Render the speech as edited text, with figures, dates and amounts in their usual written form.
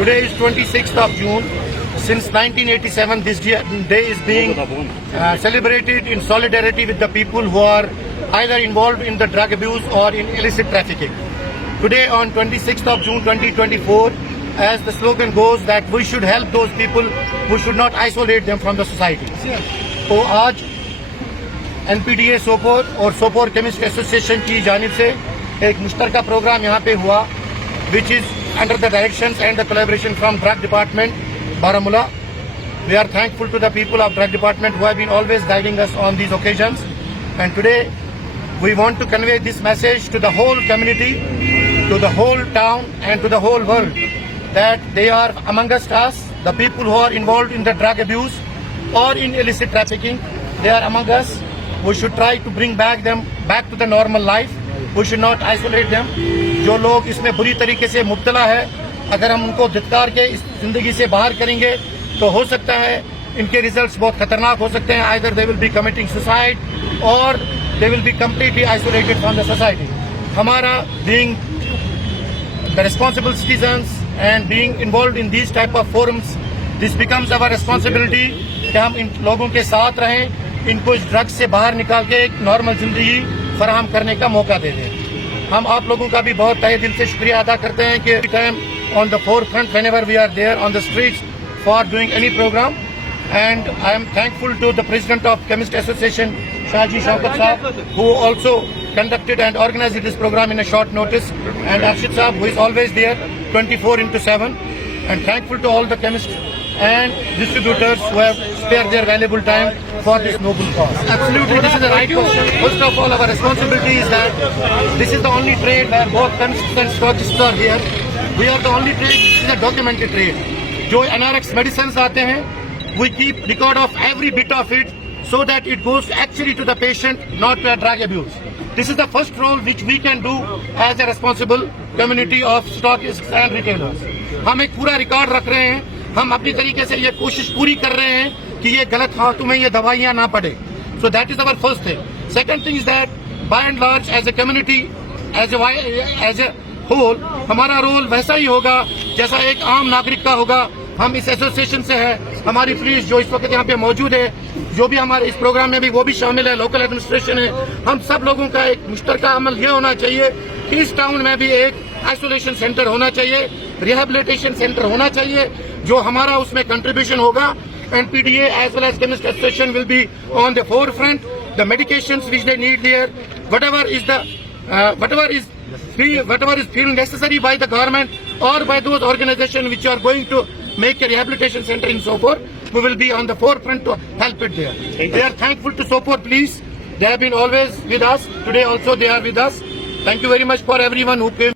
Today is 26th of June. Since 1987, this day is being celebrated in solidarity with the people who are either involved in the drug abuse or in illicit trafficking. Today on 26th of June 2024, as the slogan goes that we should help those people, we should not isolate them from the society. तो आज NPDA Sopore और Sopore chemist association की जानिब से एक मुश्तरका programme यहाँ पे हुआ, which is under the directions and the collaboration from Drug Department, Baramulla. We are thankful to the people of Drug Department who have been always guiding us on these occasions. And today, we want to convey this message to the whole community, to the whole town and to the whole world that they are amongst us, the people who are involved in the drug abuse or in illicit trafficking. They are among us. We should try to bring them back to the normal life. We should not isolate them. जो लोग इसमें बुरी तरीके से मुब्तला है, अगर हम उनको धिक्कार के इस जिंदगी से बाहर करेंगे तो हो सकता है इनके रिजल्ट्स बहुत खतरनाक हो सकते हैं. Either they will be committing suicide or they will be completely isolated from the society. हमारा being the responsible citizens and being involved in these type of forums, this becomes our responsibility कि हम इन लोगों के साथ रहें, इनको इस drugs से बाहर निकाल के एक नॉर्मल जिंदगी फराहम करने का मौका दे दें. हम आप लोगों का भी बहुत तहे दिल से शुक्रिया अदा करते हैं कि time on the four front whenever we are there on the streets for doing any program. And I am thankful to the President of Chemist Association, Shaji Shaukat Saab, who also conducted and organized this program in a short notice, and Arshid Saab, who is always there 24/7. And thankful to all the chemists and distributors who have spared their valuable time for this noble cause. Absolutely, this is the right question. First of all, our responsibility is that this is the only trade where both chemists and stockists are here. We are the only trade, this is a documented trade. जो NRX medicines आते हैं, we keep record of every bit of it so that it goes actually to the patient, not to a drug abuse. This is the first role which we can do as a responsible community of stockists and retailers. हम एक पूरा record रख रहे हैं, हम अपनी तरीके से ये कोशिश पूरी कर रहे हैं कि ये गलत हाथों में ये दवाइयाँ ना पड़े. So that is our first thing. Second thing is that by and large as a community, as a whole, हमारा रोल वैसा ही होगा जैसा एक आम नागरिक का होगा. हम इस एसोसिएशन से है, हमारी पुलिस जो इस वक्त यहाँ पे मौजूद है, जो भी हमारे इस प्रोग्राम में भी वो भी शामिल है, लोकल एडमिनिस्ट्रेशन है, हम सब लोगों का एक मुश्तरका अमल ये होना चाहिए कि इस टाउन में भी एक आइसोलेशन सेंटर होना चाहिए, रिहेबिलिटेशन सेंटर होना चाहिए, जो हमारा उसमें कंट्रीब्यूशन होगा. NPDA as well as Chemist Association will be on the forefront. The medications which they need there, whatever is feel necessary by the government or by those organizations which are going to make a rehabilitation center in Sopore, we will be on the forefront to help it there. They are thankful to Sopore police. They have been always with us. Today also they are with us. Thank you very much for everyone who came.